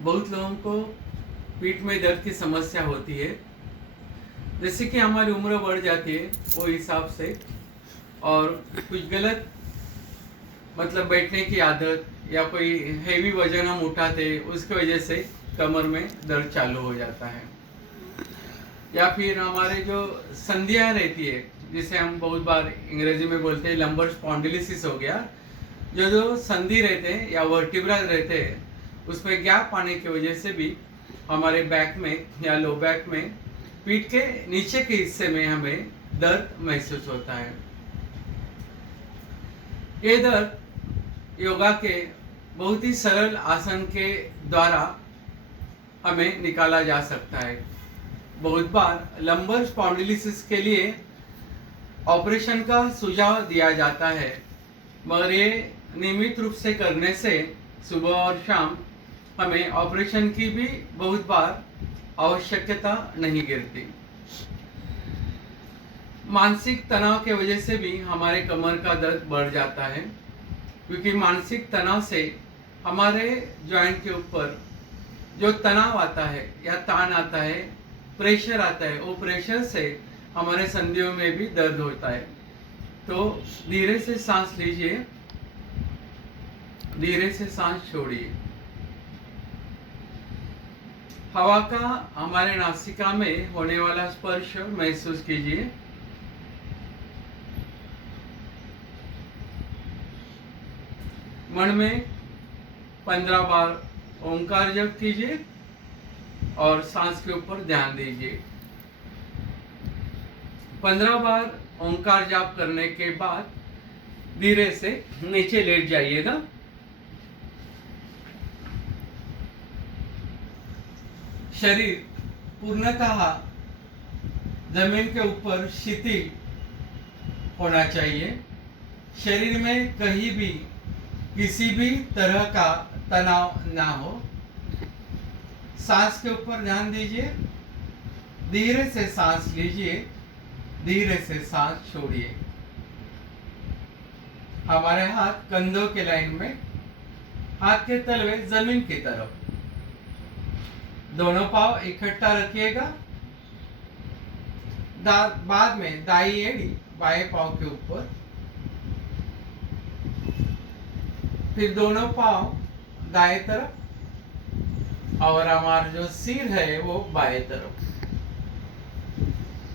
बहुत लोगों को पीठ में दर्द की समस्या होती है। जैसे कि हमारी उम्र बढ़ जाती है वो हिसाब से, और कुछ गलत मतलब बैठने की आदत या कोई हेवी वजन हम उठाते उसकी वजह से कमर में दर्द चालू हो जाता है। या फिर हमारे जो संधियाँ रहती है, जिसे हम बहुत बार अंग्रेजी में बोलते हैं लंबर स्पॉन्डिलिसिस हो गया, जो जो संधि रहते हैं या वर्टिब्रा रहते हैं उसमें गैप आने की वजह से भी हमारे बैक में या लो बैक में पीठ के नीचे के हिस्से में हमें दर्द महसूस होता है। ये दर्द योगा के बहुत ही सरल आसन के द्वारा हमें निकाला जा सकता है। बहुत बार लंबर स्पॉन्डिलिसिस के लिए ऑपरेशन का सुझाव दिया जाता है, मगर ये नियमित रूप से करने से सुबह और शाम हमें ऑपरेशन की भी बहुत बार आवश्यकता नहीं गिरती। मानसिक तनाव के वजह से भी हमारे कमर का दर्द बढ़ जाता है, क्योंकि मानसिक तनाव से हमारे जॉइंट के ऊपर जो तनाव आता है या तान आता है, प्रेशर आता है, वो प्रेशर से हमारे संधियों में भी दर्द होता है। तो धीरे से सांस लीजिए, धीरे से सांस छोड़िए। हवा का हमारे नासिका में होने वाला स्पर्श महसूस कीजिए। मन में 15 बार ओंकार जप कीजिए और सांस के ऊपर ध्यान दीजिए। 15 बार ओंकार जाप करने के बाद धीरे से नीचे लेट जाइएगा। शरीर पूर्णतः जमीन के ऊपर शिथिल होना चाहिए। शरीर में कहीं भी किसी भी तरह का तनाव ना हो। सांस के ऊपर ध्यान दीजिए, धीरे से सांस लीजिए, धीरे से सांस छोड़िए। हमारे हाथ कंधों के लाइन में, हाथ के तलवे जमीन की तरफ, दोनों पांव इकट्ठा रखिएगा। बाद में दाई एड़ी बाएं पांव के ऊपर, फिर दोनों पांव दाएं तरफ और हमारा जो सिर है वो बाएं तरफ।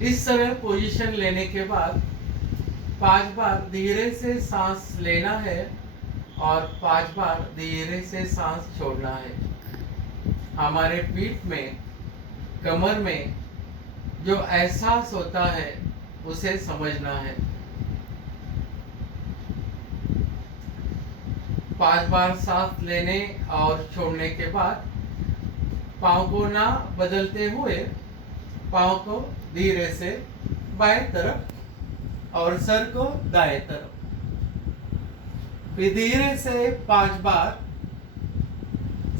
इस तरह पोजीशन लेने के बाद 5 बार धीरे से सांस लेना है और 5 बार धीरे से सांस छोड़ना है। हमारे पीठ में, कमर में जो एहसास होता है उसे समझना है। 5 बार सांस लेने और छोड़ने के बाद पाँव को ना बदलते हुए पाँव को धीरे से बाएं तरफ और सर को दाएं तरफ, फिर धीरे से 5 बार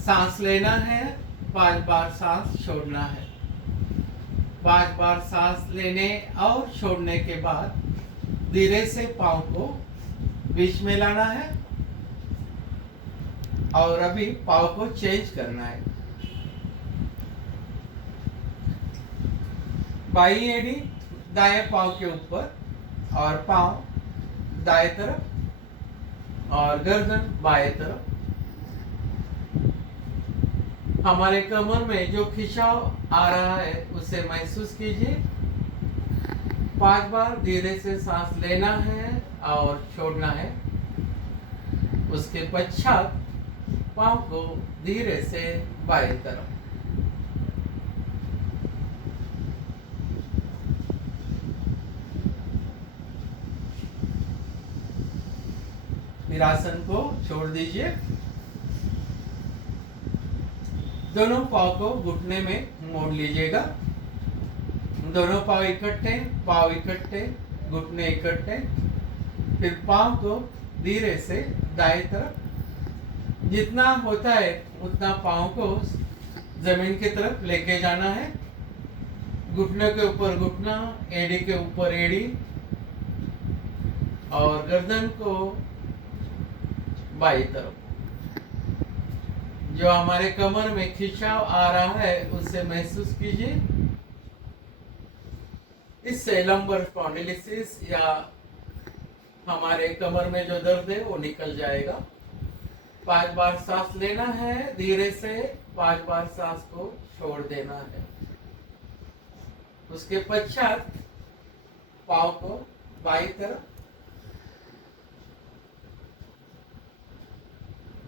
सांस लेना है, 5 बार सांस छोड़ना है। 5 बार सांस लेने और छोड़ने के बाद धीरे से पाँव को बीच में लाना है और अभी पाँव को चेंज करना है। बाई एड़ी दाएं पाँव के ऊपर और पाँव दाएं तरफ और गर्दन बाएं तरफ। हमारे कमर में जो खिंचाव आ रहा है उसे महसूस कीजिए। 5 बार धीरे से सांस लेना है और छोड़ना है। उसके पश्चात पाँव को धीरे से बाएं तरफ। फिर आसन को छोड़ दीजिए। दोनों पाँव को घुटने में मोड़ लीजिएगा। दोनों पाँव इकट्ठे, घुटने इकट्ठे। फिर पाँव को धीरे से दाएं तरफ, जितना होता है उतना पाँव को जमीन की तरफ लेके जाना है। घुटने के ऊपर घुटना, एड़ी के ऊपर एड़ी और गर्दन को बाईं तरफ। जो हमारे कमर में खिंचाव आ रहा है उसे महसूस कीजिए। इससे लंबर स्पॉन्डिलिसिस या हमारे कमर में जो दर्द है वो निकल जाएगा। 5 बार सांस लेना है धीरे से, 5 बार सांस को छोड़ देना है। उसके पश्चात पाँव को बाईं तरफ,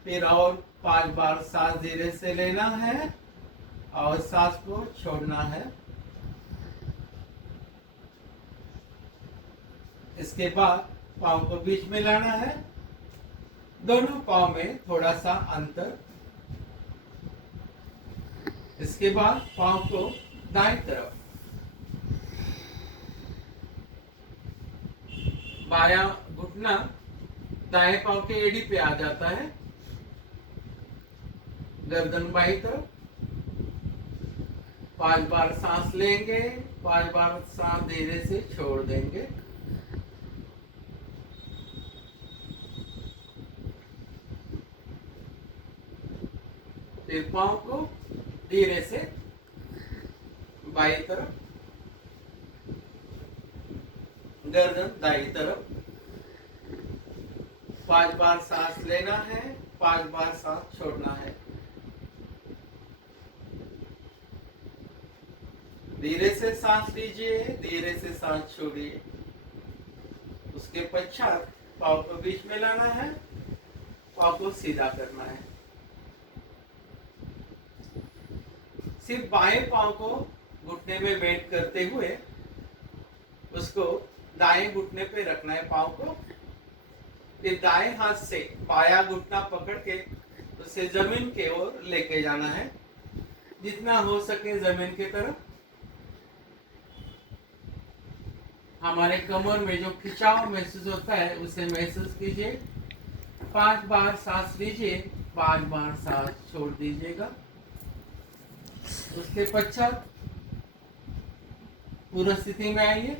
फिर और 5 बार सांस धीरे से लेना है और सांस को छोड़ना है। इसके बाद पाँव को बीच में लाना है, दोनों पाँव में थोड़ा सा अंतर। इसके बाद पाँव को दाएं तरफ, बायां घुटना दाएं पाँव के एड़ी पे आ जाता है, गर्दन बाईं तरफ। 5 बार सांस लेंगे, 5 बार सांस धीरे से छोड़ देंगे। फिर पाँव को धीरे से बाईं तरफ, गर्दन दाईं तरफ। 5 बार सांस लेना है, 5 बार सांस छोड़ना है। धीरे से सांस लीजिए, धीरे से सांस छोड़िए। उसके पश्चात पाँव को बीच में लाना है, पाँव को सीधा करना है। सिर्फ बाएं पाँव को घुटने में बेंड करते हुए उसको दाएं घुटने पे रखना है पाँव को। फिर दाएं हाथ से बायां घुटना पकड़ के उसे जमीन के ओर लेके जाना है, जितना हो सके जमीन की तरफ। हमारे कमर में जो खिंचाव महसूस होता है उसे महसूस कीजिए। 5 बार सांस लीजिए, 5 बार सांस छोड़ दीजिएगा। उसके पश्चात पूर्ण स्थिति में आइए,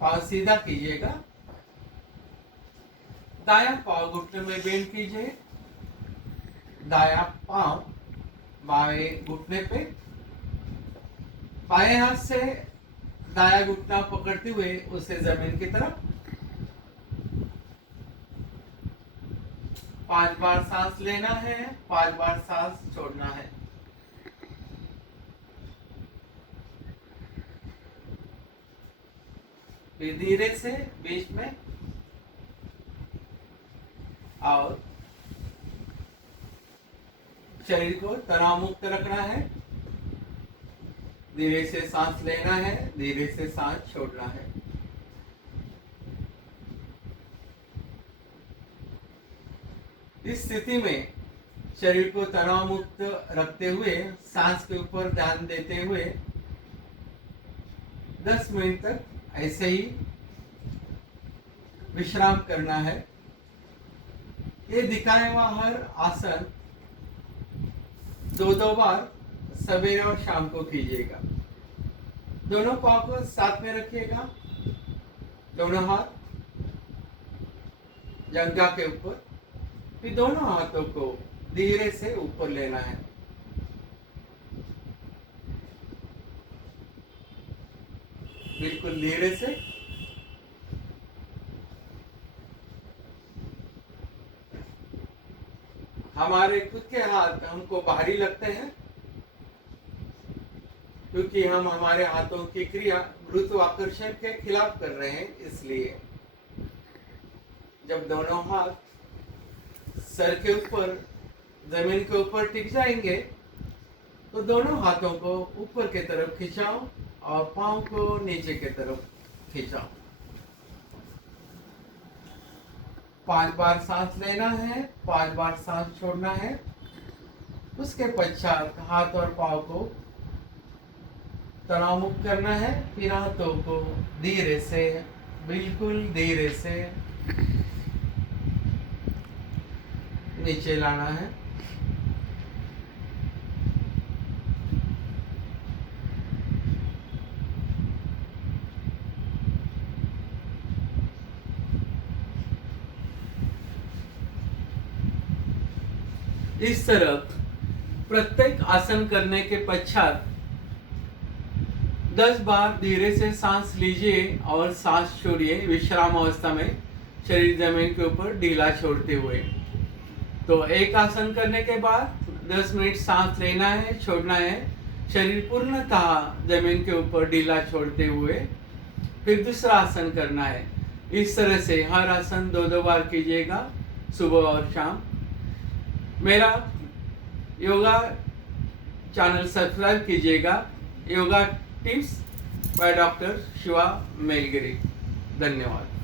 पाँव सीधा कीजिएगा, दायां पाँव घुटने में बेंड कीजिए, दायां पाँव बाएं घुटने पे, बाएं हाथ से दायां घुटना पकड़ते हुए उसे जमीन की तरफ। 5 बार सांस लेना है, 5 बार सांस छोड़ना है। फिर धीरे से बीच में और शरीर को तनाव मुक्त रखना है। धीरे से सांस लेना है, धीरे से सांस छोड़ना है। इस स्थिति में शरीर को तनाव मुक्त रखते हुए सांस के ऊपर ध्यान देते हुए 10 मिनट तक ऐसे ही विश्राम करना है। ये दिखाया हुआ हर आसन 2-2 बार सवेरे और शाम को कीजिएगा। दोनों पाँव को साथ में रखिएगा, दोनों हाथ जंघा के ऊपर, फिर दोनों हाथों को धीरे से ऊपर लेना है। बिल्कुल धीरे से। हमारे खुद के हाथ हमको भारी लगते हैं क्योंकि हम हमारे हाथों की क्रिया गुरुत्वाकर्षण के खिलाफ कर रहे हैं। इसलिए जब दोनों हाथ सर के ऊपर जमीन के ऊपर टिक जाएंगे तो दोनों हाथों को ऊपर की तरफ खिंचाओ और पाँव को नीचे की तरफ खिंचाओ। 5 बार सांस लेना है, 5 बार सांस छोड़ना है। उसके पश्चात हाथ और पाँव को तनाव मुक्त करना है। फिर हाथों को धीरे से, बिल्कुल धीरे से नीचे लाना है। इस तरह प्रत्येक आसन करने के पश्चात 10 बार धीरे से सांस लीजिए और सांस छोड़िए विश्राम अवस्था में, शरीर जमीन के ऊपर ढीला छोड़ते हुए। तो एक आसन करने के बाद 10 मिनट सांस लेना है, छोड़ना है, शरीर पूर्णतः जमीन के ऊपर ढीला छोड़ते हुए फिर दूसरा आसन करना है। इस तरह से हर आसन 2-2 बार कीजिएगा, सुबह और शाम। मेरा योगा चैनल सब्सक्राइब कीजिएगा, yoga tips by doctor Shiva Melgiri. धन्यवाद।